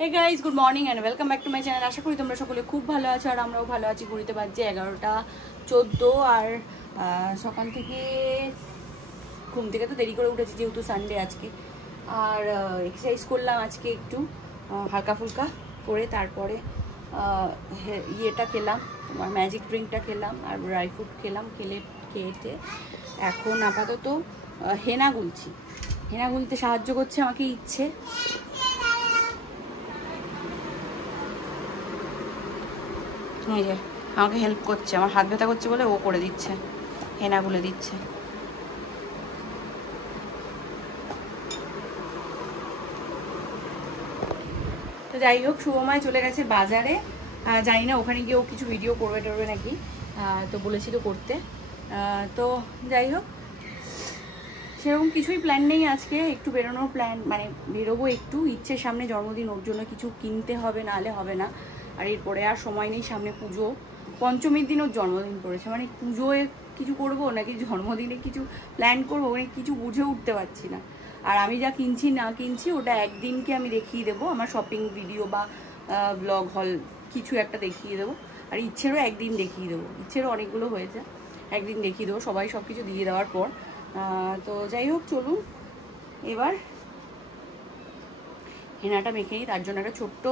Hey guys, good morning and welcome back to my channel. আশা করি তোমরা সকলে খুব ভালো আছো আর আমরাও ভালো আছি। ঘড়িতে বাজছে 11:14 আর সকাল থেকে ঘুম থেকে তো দেরি করে উঠেছি যেহেতু সানডে আজকে। আর এক্সারসাইজ করলাম আজকে একটু হালকা ফুলকা করে, তারপরে ইয়েটা খেলাম, তোমার ম্যাজিক ড্রিঙ্কটা খেলাম আর ড্রাই ফ্রুট খেলাম। খেতে এখন আপাতত হেনা গুলছি। হেনা গুলতে সাহায্য করছে আমাকে ইচ্ছে। এই যে আমাকে হেল্প করছে, আমার হাত ব্যথা করছে বলে ও করে দিচ্ছে, হেনা গুলে দিচ্ছে। তো যাই হোক, শুভময় চলে গেছে বাজারে, জানি না ওখানে গিয়ে ও কিছু ভিডিও করবে টরবে নাকি, তো বলেছিল করতে। তো যাই হোক, সেরকম কিছুই প্ল্যান নেই আজকে। একটু বেরোনোর প্ল্যান, মানে বেরোবো একটু, ইচ্ছের সামনে জন্মদিন, ওর জন্য কিছু কিনতে হবে, নাহলে হবে না। আর এরপরে আর সময় নেই, সামনে পুজো, পঞ্চমীর দিন ওর জন্মদিন পড়েছে, মানে পুজোয় কিছু করবো নাকি জন্মদিনে কিছু প্ল্যান করবো, মানে কিছু বুঝে উঠতে পারছি না। আর আমি যা কিনছি না কিনছি ওটা একদিনকে আমি দেখিয়ে দেবো, আমার শপিং ভিডিও বা ব্লগ হল কিছু একটা দেখিয়ে দেবো। আর ইচ্ছেরও একদিন দেখিয়ে দেবো, ইচ্ছেরও অনেকগুলো হয়েছে, একদিন দেখিয়ে দেবো সবাই সব কিছু দিয়ে দেওয়ার পর। তো যাই হোক, চলুন এবার হেনাটা মেখে নিই। তার জন্য একটা ছোট্ট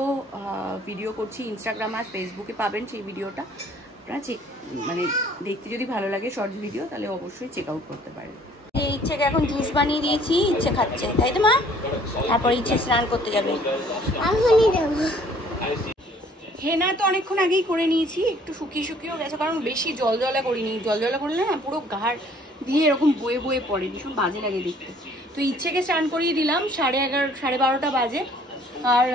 ভিডিও করছি, ইনস্টাগ্রাম আর ফেসবুকে পাবেন সেই ভিডিওটা। আপনারা মানে দেখতে যদি ভালো লাগে শর্টস ভিডিও, তাহলে অবশ্যই চেক আউট করতে পারেন। এই ইচ্ছেকে এখন জুস বানিয়ে দিয়েছি, ইচ্ছে খাচ্ছে, তাই তো মা? তারপরে ইচ্ছে স্নান করতে যাবে। হেনা তো অনেকক্ষণ আগেই করে নিয়েছি, একটু শুকিয়েও গেছে, কারণ বেশি জল করিনি। জল করলে না পুরো ঘাড় দিয়ে এরকম বয়ে বয়ে পড়ে, ভীষণ বাজে লাগে দেখতে। তো ইচ্ছেকে স্নান করিয়ে দিলাম, 11:30 12:30 বাজে। আর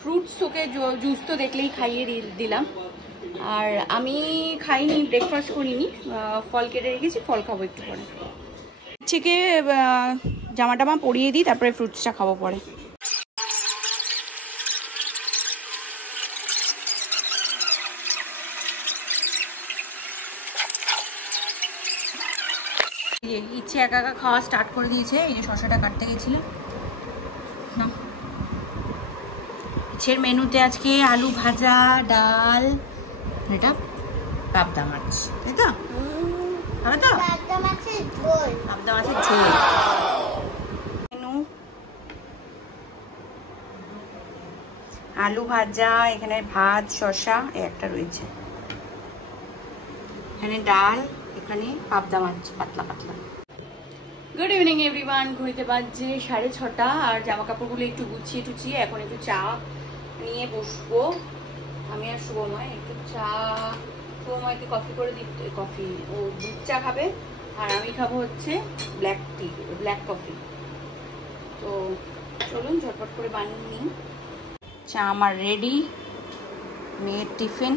ফ্রুটস ওকে জুস তো দেখলেই খাইয়ে দিলাম। আর আমি খাইনি, ব্রেকফাস্ট করিনি, ফল কেটে রেখেছি, ফল খাবো একটু পরে। ইচ্ছেকে জামা টামা পরিয়ে দিই, তারপরে ফ্রুটসটা খাবো পরে। ইচ্ছে একা একা খাওয়া স্টার্ট করে দিয়েছে। এই যে শসাটা কাটতে গেছিলাম না। ইচ্ছের মেনুতে আজকে আলু ভাজা, ডাল, এটা পাবদা মাছ, তাই তো? হবে তো? পাবদা মাছের ঝোল। মেনু আলু ভাজা, এখানে ভাত, শসা একটা রয়েছে, এখানে ডাল, এখানে পাবদা মাছ পাতলা পাতলা। গুড ইভিনিং এভরিওয়ান, ঘুরতে বাজছে 6:30 আর জামা কাপড়গুলো একটু গুছিয়ে টুছিয়ে এখন একটু চা নিয়ে বসবো। আমি আর শুভময় একটু চা, শুভময়কে কফি করে দিতে, কফি ও দুধ চা খাবে আর আমি খাবো হচ্ছে ব্ল্যাক কফি। তো চলুন ঝটপট করে বানিয়ে নিই। চা আমার রেডি, মেয়ের টিফিন।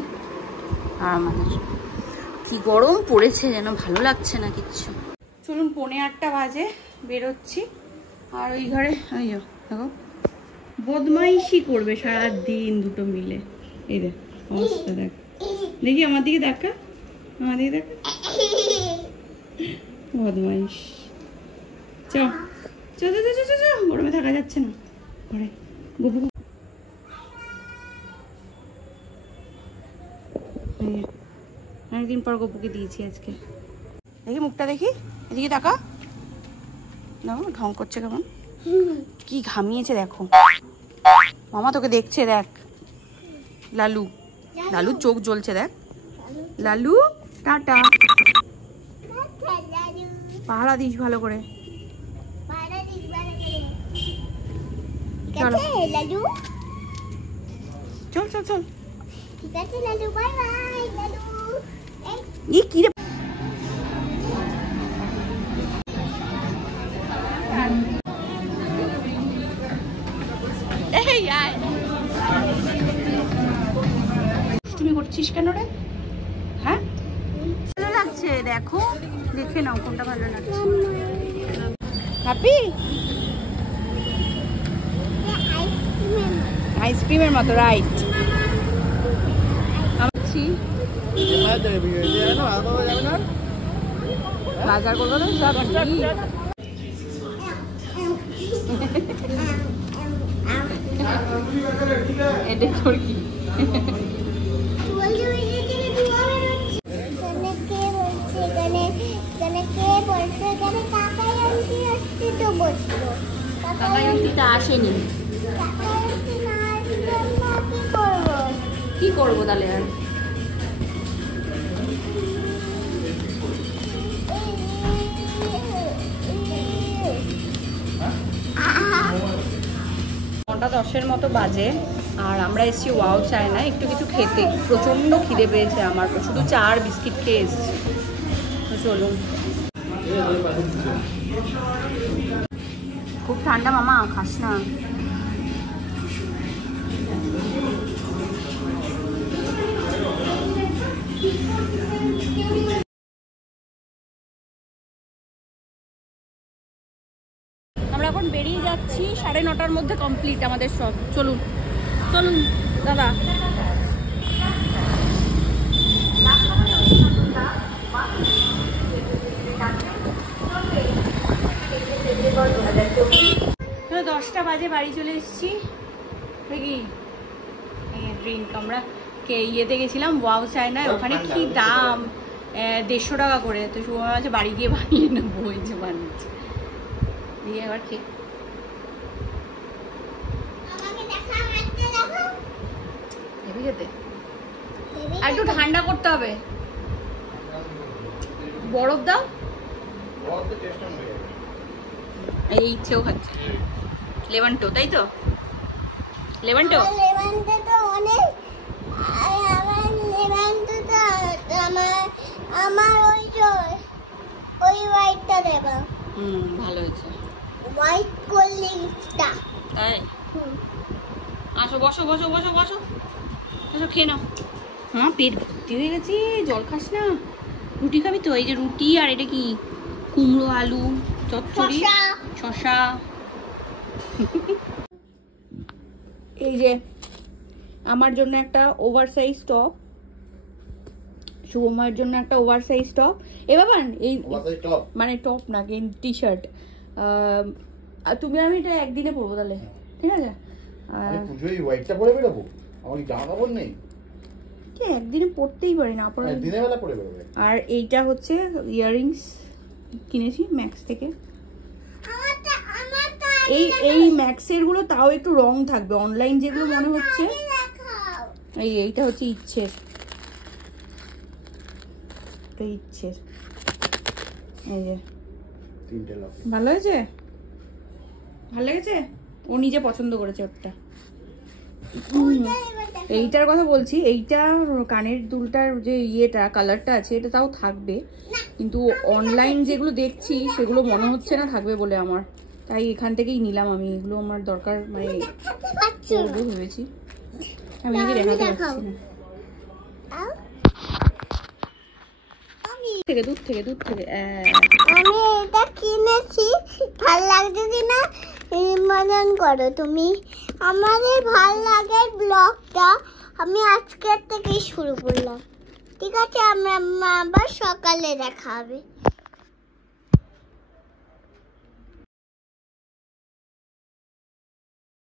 আর আমাদের কি গরম পড়েছে, যেন ভালো লাগছে না কিচ্ছু। চলুন 7:45 বাজে, বেরোচ্ছি। আর ওই ঘরে ওই দেখো বদমাইশি করবে সারাদিন দুটো মিলে। এই দেখ অবস্থা, দেখ, দেখি আমার দিকে দেখা, আমার দিকে দেখা, বদমাইশ। চ গরমে থাকা যাচ্ছে না ঘরে। গপু অনেকদিন পর গপুকে দিয়েছি আজকে। দেখি মুখটা, দেখি এদিকে তাকা, দেখো ঢং করছে কেমন, কি ঘামিয়েছে দেখো। মামা তোকে দেখছে, দেখ লালু চোখ জ্বলছে, দেখ লালু। টাটা, পাহারা দিস ভালো করে। চল চল চল, ঠিক আছে লালু, বাই বাই লালু। এই কি রে, তুমি করছিস কেন রে? হ্যাঁ ভালো লাগছে, দেখো দেখে নাও কোনটা ভালো লাগছে। হ্যাপি আইসক্রিমের মতো, রাইট? বাজার করবো না সব। এটা তোর কি? আসেনি, কি করবো তাহলে আর? নটা 10-এর মতো বাজে আর আমরা এসেছি ওয়াও চায়না একটু কিছু খেতে। প্রচন্ড খিদে পেয়েছে আমার, শুধু চা আর বিস্কিট খেয়ে এসেছি। চলুন। খুব ঠান্ডা মামা, খাস না। আমরা এখন বেরিয়ে যাচ্ছি, 9:30-র মধ্যে কমপ্লিট আমাদের সব। চলুন চলুন দাদা। হ্যালো 10টা বাজে, বাড়ি চলে এসেছি। দেখি ড্রিঙ্ক আমরা ইয়েতে গেছিলাম ওয়াও চায়নায়, ওখানে কি দাম, 150 টাকা করে। তো সময় আছে বাড়ি গিয়ে বানিয়ে নেবো, এই যে বানিয়েছি দিয়ে আবার খেয়ে। আর একটু ঠান্ডা করতে হবে, বরফ দাও। এই ইচ্ছেও খাচ্ছে লেভান্টো, তাই তো? লেভান্টো তো অনেক, আমার ওই হোয়াইটটা দেবা। ভালো হয়েছে, হোয়াইট কোল্ড ড্রিঙ্কসটা। তাই আসো, বসো বসো বসো বসো বসো, খেয়ে নাও। হ্যাঁ পেট ভর্তি হয়ে গেছে, জল খাস না? রুটি খাবি তো? এই যে রুটি, আর এটা কি কুমড়ো আলু চচ্চড়ি, শসা। এই যে আমার জন্য একটা ওভারসাইজ টপ, শুভময়ের জন্য একটা ওভারসাইজ টপ। এ বাবান এই মানে টপ না, টি শার্ট। তুমি আমি এটা একদিনে পরবো তাহলে, ঠিক আছে? পুজোয় হোয়াইটটা পরে বেরোবো, আমার কি জামা কাপড় নেই? কি একদিনে পরতেই পারি না, পরে দিনের বেলা পরে বেরোবে। আর এইটা হচ্ছে ইয়াররিংস কিনেছি ম্যাক্স থেকে। এই ম্যাক্সের গুলো তাও একটু রং থাকবে, অনলাইন যেগুলো মনে হচ্ছে। এইটা হচ্ছে ইচ্ছের, ইচ্ছের। এই যে ভালো হয়েছে, ভালো লেগেছে, ও নিজে পছন্দ করেছে ওটা। এইটার কথা বলছি, এইটা কানের দুলটার যে ইয়েটা কালারটা আছে এটা তাও থাকবে, কিন্তু অনলাইন যেগুলো দেখছি সেগুলো মনে হচ্ছে না থাকবে বলে আমার, তাই এখান থেকেই নিলাম আমি। এগুলো আমার দরকার, মানে ভেবেছি আমি আগে দেখাতে পারছি না। দূর থেকে আমি এটা কিনেছি, ভালো লাগছে কিনা মনন করো তুমি। আমাদের ভালো লাগে ব্লগটা আমি আজকের থেকেই শুরু করলাম, ঠিক আছে? আমরা আবার সকালে দেখা হবে।